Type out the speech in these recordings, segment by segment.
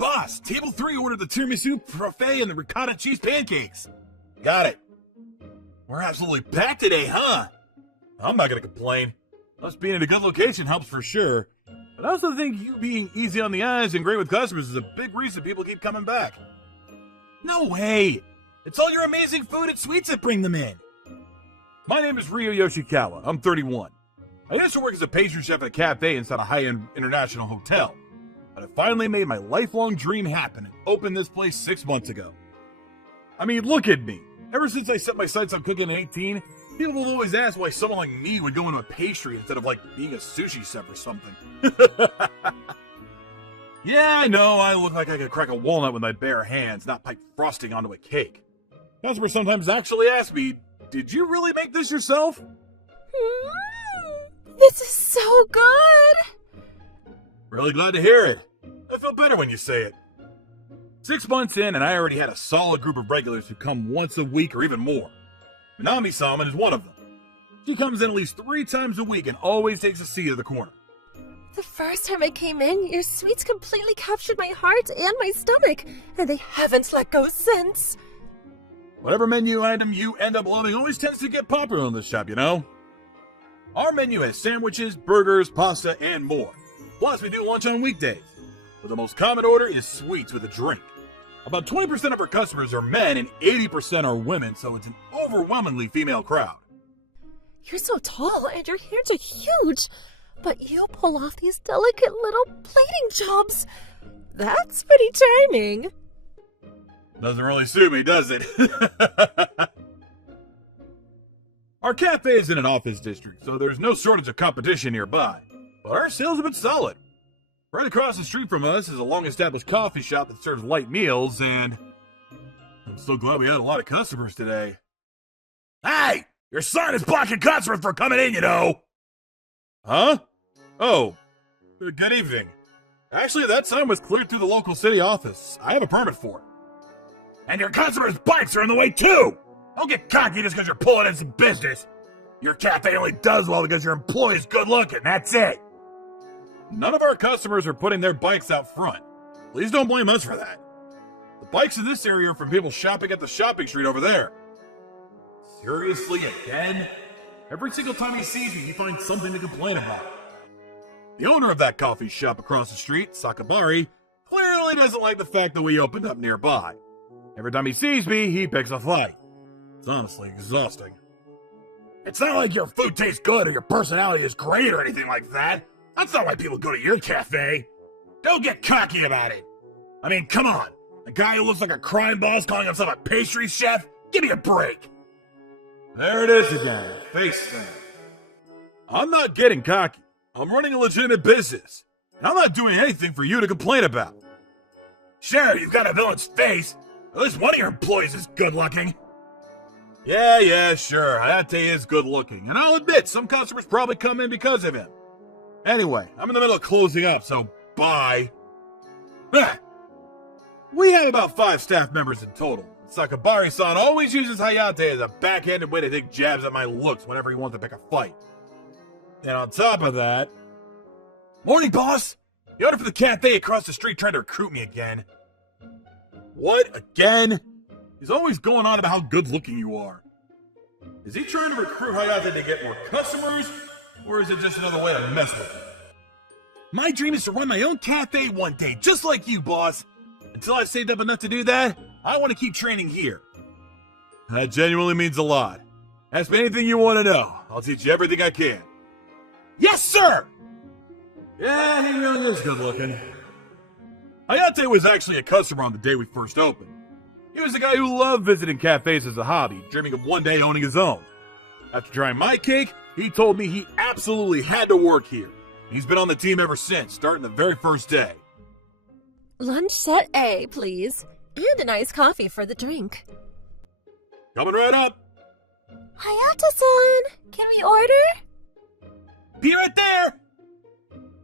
Boss, table 3 ordered the tiramisu parfait and the ricotta cheese pancakes. Got it. We're absolutely packed today, huh? I'm not gonna complain. Us being at a good location helps for sure. But I also think you being easy on the eyes and great with customers is a big reason people keep coming back. No way! It's all your amazing food and sweets that bring them in. My name is Ryo Yoshikawa. I'm 31. I used to work as a pastry chef at a cafe inside a high-end international hotel. But I finally made my lifelong dream happen and opened this place 6 months ago. I mean, look at me. Ever since I set my sights on cooking at 18, people have always asked why someone like me would go into a pastry instead of, being a sushi chef or something. Yeah, I know, I look like I could crack a walnut with my bare hands, not pipe frosting onto a cake. Customers sometimes actually ask me, did you really make this yourself? This is so good! Really glad to hear it. I feel better when you say it. 6 months in, and I already had a solid group of regulars who come once a week or even more. Minami-sama is one of them. She comes in at least 3 times a week and always takes a seat at the corner. The first time I came in, your sweets completely captured my heart and my stomach, and they haven't let go since. Whatever menu item you end up loving always tends to get popular in this shop, you know? Our menu has sandwiches, burgers, pasta, and more. Plus, we do lunch on weekdays. But the most common order is sweets with a drink. About 20% of our customers are men and 80% are women, so it's an overwhelmingly female crowd. You're so tall and your hands are huge, but you pull off these delicate little plating jobs. That's pretty charming. Doesn't really suit me, does it? Our cafe is in an office district, so there's no shortage of competition nearby. But our sales have been solid. Right across the street from us is a long-established coffee shop that serves light meals, and I'm so glad we had a lot of customers today. Hey! Your sign is blocking customers from coming in, you know! Huh? Oh. Good evening. Actually, that sign was cleared through the local city office. I have a permit for it. And your customers' bikes are in the way, too! Don't get cocky just because you're pulling in some business. Your cafe only does well because your employee is good-looking, that's it. None of our customers are putting their bikes out front. Please don't blame us for that. The bikes in this area are from people shopping at the shopping street over there. Seriously, again? Every single time he sees me, he finds something to complain about. The owner of that coffee shop across the street, Sakabari, clearly doesn't like the fact that we opened up nearby. Every time he sees me, he picks a fight. It's honestly exhausting. It's not like your food tastes good or your personality is great or anything like that. That's not why people go to your cafe. Don't get cocky about it. I mean, come on. A guy who looks like a crime boss calling himself a pastry chef? Give me a break. There it is again. Face thing. I'm not getting cocky. I'm running a legitimate business. And I'm not doing anything for you to complain about. Sure, you've got a villain's face. At least one of your employees is good looking. Yeah, sure. Hayate is good looking. And I'll admit, some customers probably come in because of him. Anyway, I'm in the middle of closing up, so bye. We have about 5 staff members in total. Sakabari-san always uses Hayate as a backhanded way to take jabs at my looks whenever he wants to pick a fight. And on top of that... Morning, boss! The owner for the cafe across the street tried to recruit me again. What? Again? He's always going on about how good-looking you are. Is he trying to recruit Hayate to get more customers? Or is it just another way to mess with him? My dream is to run my own cafe one day, just like you, boss. Until I've saved up enough to do that, I want to keep training here. That genuinely means a lot. Ask me anything you want to know. I'll teach you everything I can. Yes, sir! Yeah, he really is good looking. Hayate was actually a customer on the day we first opened. He was the guy who loved visiting cafes as a hobby, dreaming of one day owning his own. After trying my cake, he told me he absolutely had to work here. He's been on the team ever since, starting the very first day. Lunch set A, please. And an iced coffee for the drink. Coming right up. Hayate-san, can we order? Be right there!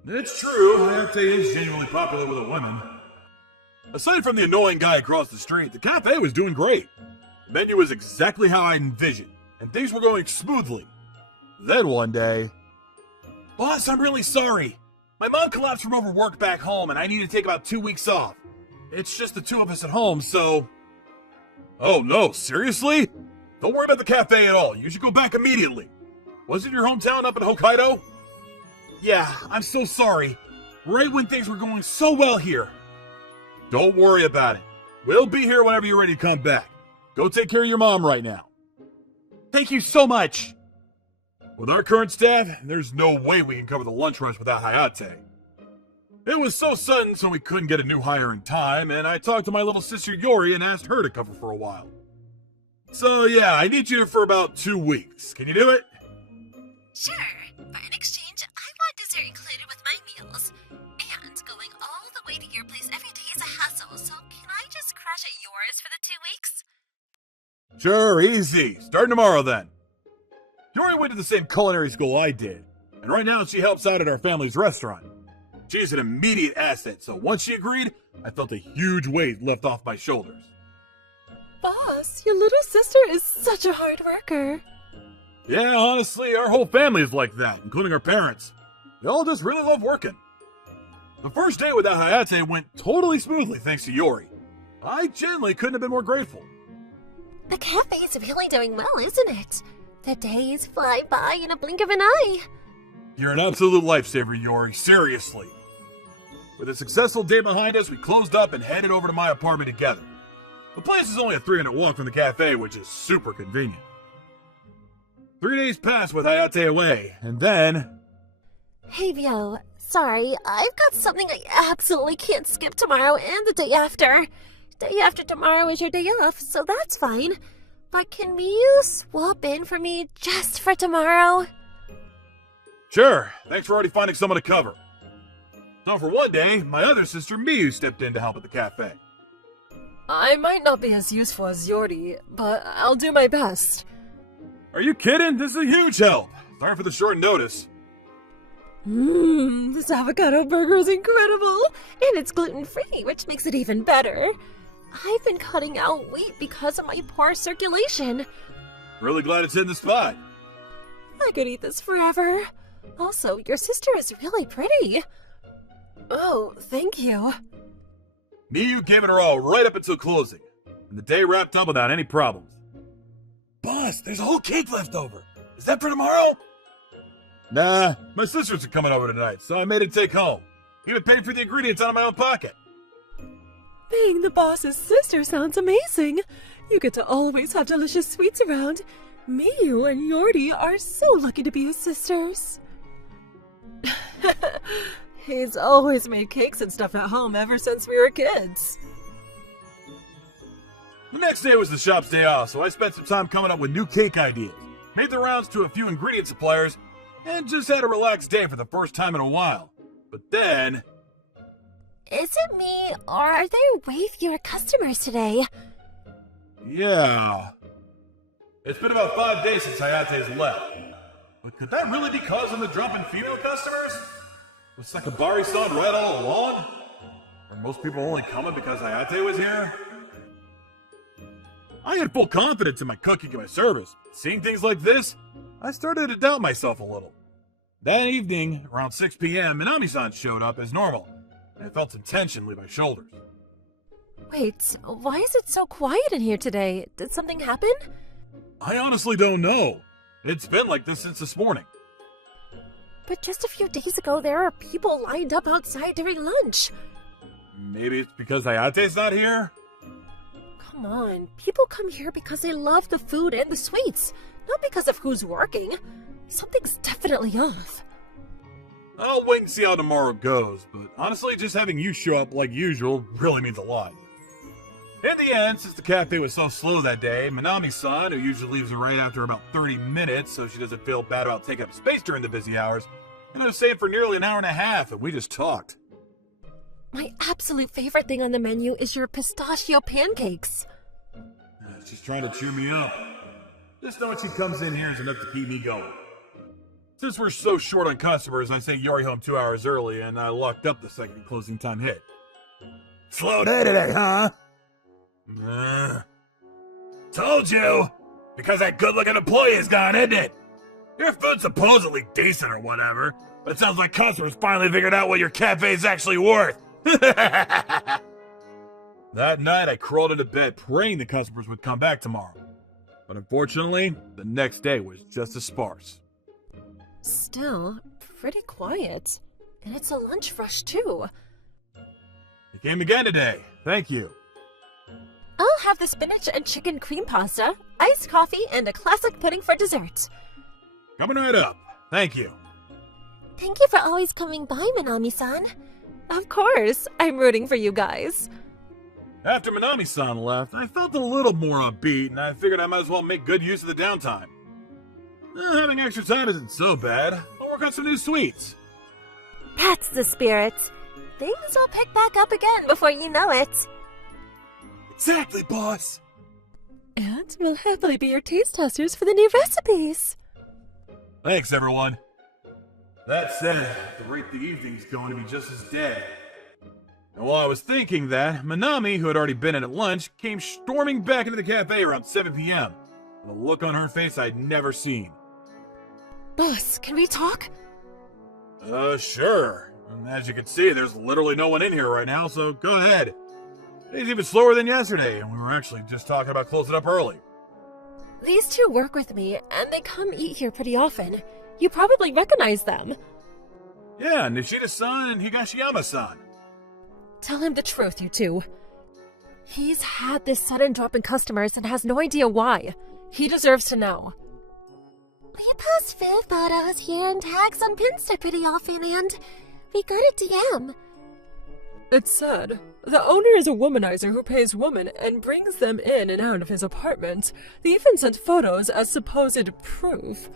It's true, Hayate is genuinely popular with the women. Aside from the annoying guy across the street, the cafe was doing great. The menu was exactly how I envisioned, and things were going smoothly. Then one day... Boss, I'm really sorry. My mom collapsed from overwork back home, and I need to take about 2 weeks off. It's just the two of us at home, so... Oh no, seriously? Don't worry about the cafe at all. You should go back immediately. Wasn't your hometown up in Hokkaido? Yeah, I'm so sorry. Right when things were going so well here. Don't worry about it. We'll be here whenever you're ready to come back. Go take care of your mom right now. Thank you so much. With our current staff, there's no way we can cover the lunch rush without Hayate. It was so sudden, so we couldn't get a new hire in time, and I talked to my little sister Yori and asked her to cover for a while. So yeah, I need you for about 2 weeks. Can you do it? Sure, but in exchange, I want dessert included with my meals. And going all the way to your place every day is a hassle, so can I just crash at yours for the 2 weeks? Sure, easy. Starting tomorrow then. Yori went to the same culinary school I did, and right now she helps out at our family's restaurant. She's an immediate asset, so once she agreed, I felt a huge weight lift off my shoulders. Boss, your little sister is such a hard worker. Yeah, honestly, our whole family is like that, including our parents. They all just really love working. The first day without Hayate went totally smoothly thanks to Yori. I genuinely couldn't have been more grateful. The cafe's really doing well, isn't it? The days fly by in a blink of an eye. You're an absolute lifesaver, Yori, seriously. With a successful day behind us, we closed up and headed over to my apartment together. The place is only a 3-minute walk from the cafe, which is super convenient. 3 days passed with Hayate away, and then... Hey, Vyo, sorry, I've got something I absolutely can't skip tomorrow and the day after. Day after tomorrow is your day off, so that's fine. But can you swap in for me just for tomorrow? Sure, thanks for already finding someone to cover. So for one day, my other sister Miyu stepped in to help at the cafe. I might not be as useful as Yori, but I'll do my best. Are you kidding? This is a huge help. Sorry for the short notice. This avocado burger is incredible, and it's gluten-free, which makes it even better. I've been cutting out wheat because of my poor circulation. Really glad it's in the spot. I could eat this forever. Also, your sister is really pretty. Oh, thank you. Miyu gave it her all right up until closing, and the day wrapped up without any problems. Boss, there's a whole cake left over. Is that for tomorrow? Nah, my sisters are coming over tonight, so I made it take home. Even paid for the ingredients out of my own pocket. Being the boss's sister sounds amazing. You get to always have delicious sweets around. Miyu and Yordi are so lucky to be his sisters. He's always made cakes and stuff at home ever since we were kids. The next day was the shop's day off, so I spent some time coming up with new cake ideas, made the rounds to a few ingredient suppliers, and just had a relaxed day for the first time in a while. But then... Is it me, or are there way fewer customers today? Yeah. It's been about 5 days since Hayate's left. But could that really be causing the drop in female customers? Was Sakabari-san right all along? Are most people only coming because Hayate was here? I had full confidence in my cooking and my service. Seeing things like this, I started to doubt myself a little. That evening, around 6 p.m., Minami-san showed up as normal, and I felt some tension leave my shoulders. Wait, why is it so quiet in here today? Did something happen? I honestly don't know. It's been like this since this morning. But just a few days ago, there were people lined up outside during lunch. Maybe it's because Hayate's not here? Come on, people come here because they love the food and the sweets, not because of who's working. Something's definitely off. I'll wait and see how tomorrow goes, but honestly, just having you show up like usual really means a lot. In the end, since the cafe was so slow that day, Minami-san, who usually leaves right after about 30 minutes so she doesn't feel bad about taking up space during the busy hours, ended up staying for nearly an hour and a half, and we just talked. My absolute favorite thing on the menu is your pistachio pancakes. She's trying to cheer me up. Just knowing she comes in here is enough to keep me going. Since we're so short on customers, I sent Yori home 2 hours early, and I locked up the second closing time hit. Slow day today, huh? Told you! Because that good-looking employee is gone, isn't it? Your food's supposedly decent or whatever, but it sounds like customers finally figured out what your cafe's actually worth. That night, I crawled into bed praying the customers would come back tomorrow. But unfortunately, the next day was just as sparse. Still, pretty quiet. And it's a lunch rush, too. You came again today. Thank you. I'll have the spinach and chicken cream pasta, iced coffee, and a classic pudding for dessert. Coming right up. Thank you. Thank you for always coming by, Minami-san. Of course, I'm rooting for you guys. After Minami-san left, I felt a little more upbeat, and I figured I might as well make good use of the downtime. Having extra time isn't so bad. I'll work on some new sweets. That's the spirit. Things will pick back up again before you know it. Exactly, boss. And we'll happily be your taste testers for the new recipes. Thanks, everyone. That said, the rate the evening's going to be just as dead. And while I was thinking that, Minami, who had already been in at lunch, came storming back into the cafe around 7 p.m. with a look on her face I'd never seen. Boss, can we talk? Sure. And as you can see, there's literally no one in here right now, so go ahead. It's even slower than yesterday, and we were actually just talking about closing up early. These two work with me, and they come eat here pretty often. You probably recognize them. Yeah, Nishida-san and Higashiyama-san. Tell him the truth, you two. He's had this sudden drop in customers and has no idea why. He deserves to know. We post food photos here and tags on Pinster pretty often, and we got a DM. It's sad. The owner is a womanizer who pays women and brings them in and out of his apartment. They even sent photos as supposed proof.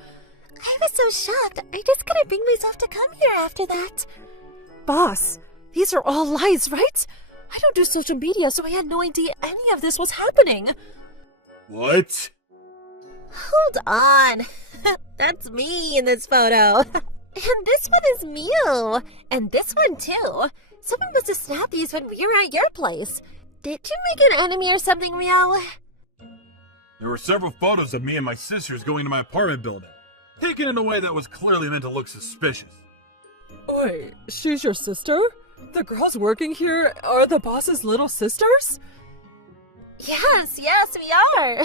I was so shocked, I just couldn't bring myself to come here after that. Boss, these are all lies, right? I don't do social media, so I had no idea any of this was happening. What? Hold on. That's me in this photo. And this one is Mew. And this one too. Someone must have snapped these when we were at your place. Did you make an enemy or something, Rio? There were several photos of me and my sisters going to my apartment building, taken in a way that was clearly meant to look suspicious. Wait, she's your sister? The girls working here are the boss's little sisters? Yes, we are.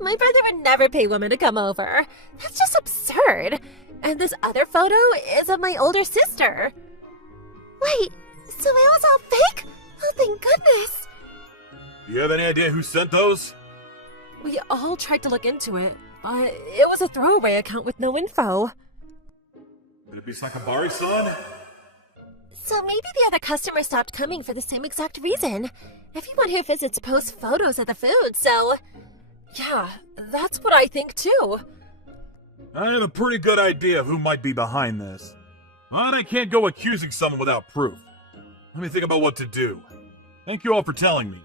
My brother would never pay women to come over. That's just absurd. And this other photo is of my older sister. Wait, so it was all fake? Oh, thank goodness. Do you have any idea who sent those? We all tried to look into it, but it was a throwaway account with no info. Could it be Sakabari-san? So maybe the other customer stopped coming for the same exact reason. Everyone who visits posts photos of the food, so... Yeah, that's what I think too. I have a pretty good idea of who might be behind this. But I can't go accusing someone without proof. Let me think about what to do. Thank you all for telling me.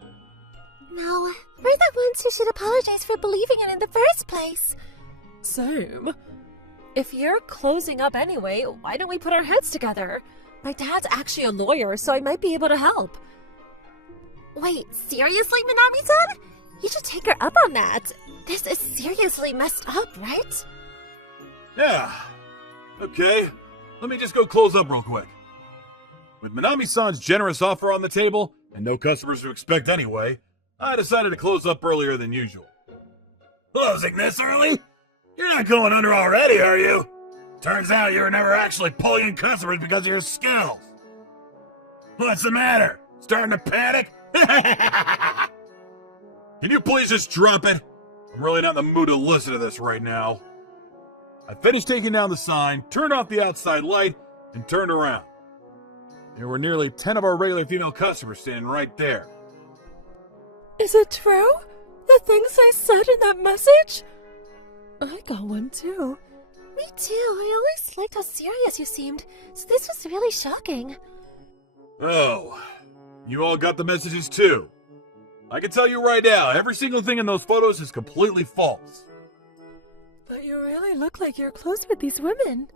No, we're the ones who should apologize for believing it in the first place. Same. If you're closing up anyway, why don't we put our heads together? My dad's actually a lawyer, so I might be able to help. Wait, seriously, Minami-san? You should take her up on that. This is seriously messed up, right? Yeah. Okay. Let me just go close up real quick. With Minami-san's generous offer on the table, and no customers to expect anyway, I decided to close up earlier than usual. Closing this early? You're not going under already, are you? Turns out you were never actually pulling in customers because of your skills. What's the matter? Starting to panic? Can you please just drop it? I'm really not in the mood to listen to this right now. I finished taking down the sign, turned off the outside light, and turned around. There were nearly 10 of our regular female customers standing right there. Is it true? The things I said in that message? I got one too. Me too. I always liked how serious you seemed, so this was really shocking. Oh, you all got the messages too. I can tell you right now, every single thing in those photos is completely false. But you really look like you're close with these women.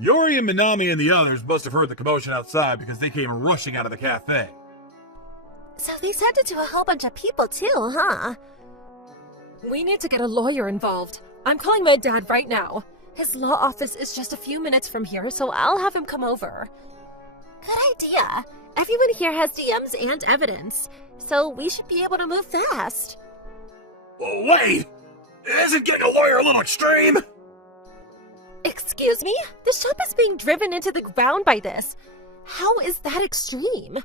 Yori and Minami and the others must have heard the commotion outside because they came rushing out of the cafe. So they sent it to a whole bunch of people too, huh? We need to get a lawyer involved. I'm calling my dad right now. His law office is just a few minutes from here, so I'll have him come over. Good idea. Everyone here has DMs and evidence, so we should be able to move fast. Oh, wait! Isn't getting a lawyer a little extreme? Excuse me? The shop is being driven into the ground by this. How is that extreme?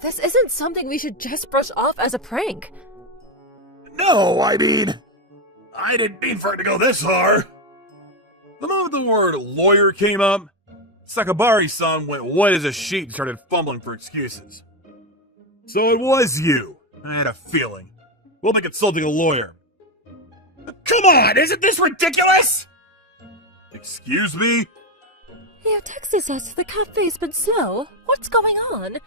This isn't something we should just brush off as a prank. No, I didn't mean for it to go this far. The moment the word lawyer came up, Sakabari-san went white as a sheet and started fumbling for excuses. So it was you. I had a feeling. We'll be consulting a lawyer. Come on, isn't this ridiculous? Excuse me? You texted us the cafe's been slow. What's going on?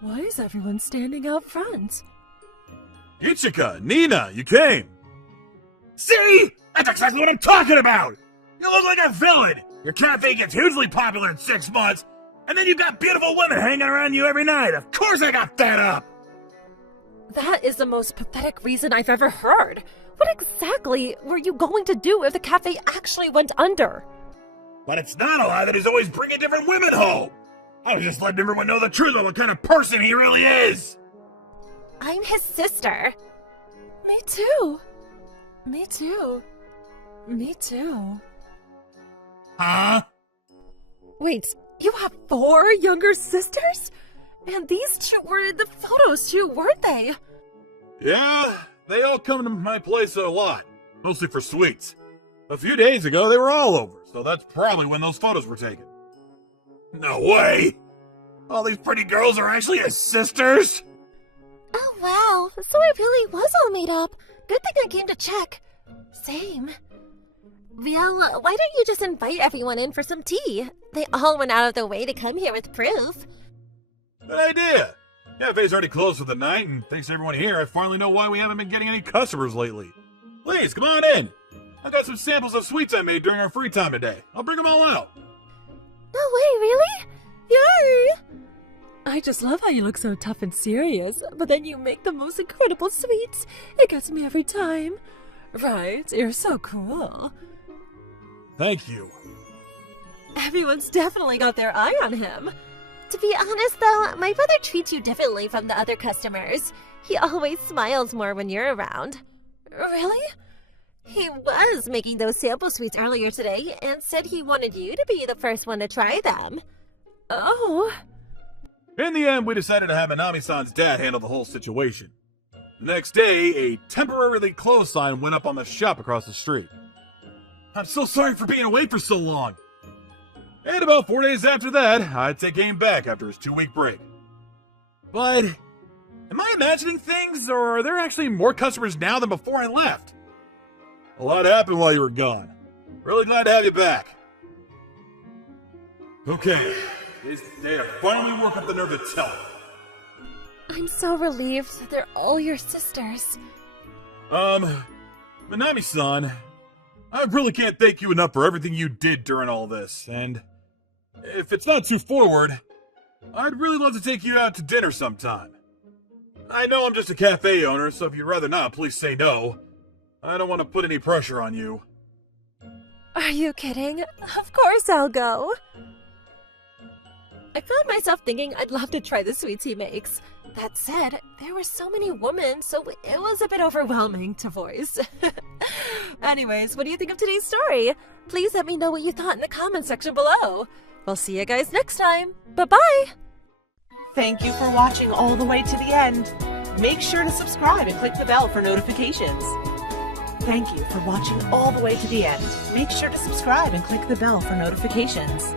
Why is everyone standing out front? Ichika, Nina, you came. See? That's exactly what I'm talking about! You look like a villain! Your cafe gets hugely popular in 6 months, and then you've got beautiful women hanging around you every night. Of course I got fed up! That is the most pathetic reason I've ever heard. What exactly were you going to do if the cafe actually went under? But it's not a lie that he's always bringing different women home. I was just letting everyone know the truth of what kind of person he really is. I'm his sister. Me too. Me too. Me too. Huh? Wait, you have 4 younger sisters? And these 2 were in the photos too, weren't they? Yeah, they all come to my place a lot, mostly for sweets. A few days ago, they were all over, so that's probably when those photos were taken. No way! All these pretty girls are actually his sisters? Oh wow, so it really was all made up. Good thing I came to check. Same. Well, why don't you just invite everyone in for some tea? They all went out of their way to come here with proof. Good idea. Cafe's already closed for the night, and thanks to everyone here, I finally know why we haven't been getting any customers lately. Please, come on in. I got some samples of sweets I made during our free time today. I'll bring them all out. No way, really? Yay! I just love how you look so tough and serious, but then you make the most incredible sweets. It gets me every time. Right, you're so cool. Thank you. Everyone's definitely got their eye on him. To be honest, though, my brother treats you differently from the other customers. He always smiles more when you're around. Really? He was making those sample sweets earlier today and said he wanted you to be the first one to try them. Oh. In the end, we decided to have Minami-san's dad handle the whole situation. The next day, a temporarily closed sign went up on the shop across the street. I'm so sorry for being away for so long. And about 4 days after that, I'd take AIM back after his 2-week break. But, am I imagining things, or are there actually more customers now than before I left? A lot happened while you were gone. Really glad to have you back. Okay, it's the day to finally work up the nerve to tell it. I'm so relieved that they're all your sisters. Minami-san, I really can't thank you enough for everything you did during all this, and if it's not too forward, I'd really love to take you out to dinner sometime. I know I'm just a cafe owner, so if you'd rather not, please say no. I don't want to put any pressure on you. Are you kidding? Of course I'll go. I found myself thinking I'd love to try the sweets he makes. That said, there were so many women, so it was a bit overwhelming to voice. Anyways, what do you think of today's story? Please let me know what you thought in the comment section below. We'll see you guys next time. Bye-bye! Thank you for watching all the way to the end. Make sure to subscribe and click the bell for notifications. Thank you for watching all the way to the end. Make sure to subscribe and click the bell for notifications.